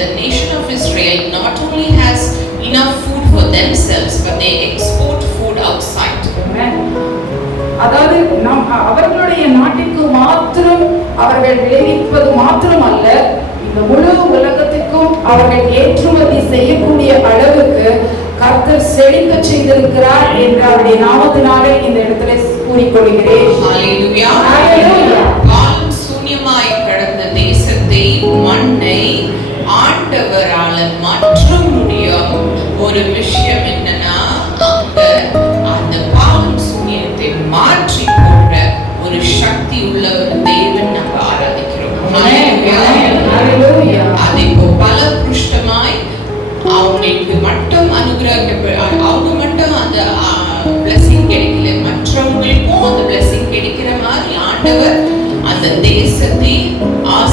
the nation of Israel not only has enough food for themselves, but they export food outside. Amen. அதாவது நம் அவர்களுடைய நாட்டிற்கு மாத்திரம் அவர்கள் விளைவிப்பது மாத்திரம் அல்ல இந்த முழு உலகத்திற்கும் அவர்கள் ஏற்றுமதி செய்யக்கூடிய அளவுக்கு கர்த்தர் செழிக்க செய்திருக்கிறார் என்று அவருடைய நாமத்தினாலே இந்த இடத்துல கூறிக்கொள்கிறேன் சூன்யமாய் கிடந்த தேசத்தை ஆண்டவரால மாற்ற முடியும் ஒரு விஷயம் என்னன்னா அந்த பாவம் சூன்யத்தை மாற்றி போடுற ஒரு சக்தி உள்ள ஒரு தேவன் நம்ம ஆராதிக்கிறோம். அது இப்போ பல புருஷ்டமாய் அவங்களுக்கு மட்டும் அனுகிரக அவங்க மட்டும் அந்த பிளஸிங் கிடைக்கல மற்றவங்களுக்கும் அந்த பிளஸிங் கிடைக்கிற மாதிரி ஆண்டவர் அந்த தேசத்தை ஆமென்.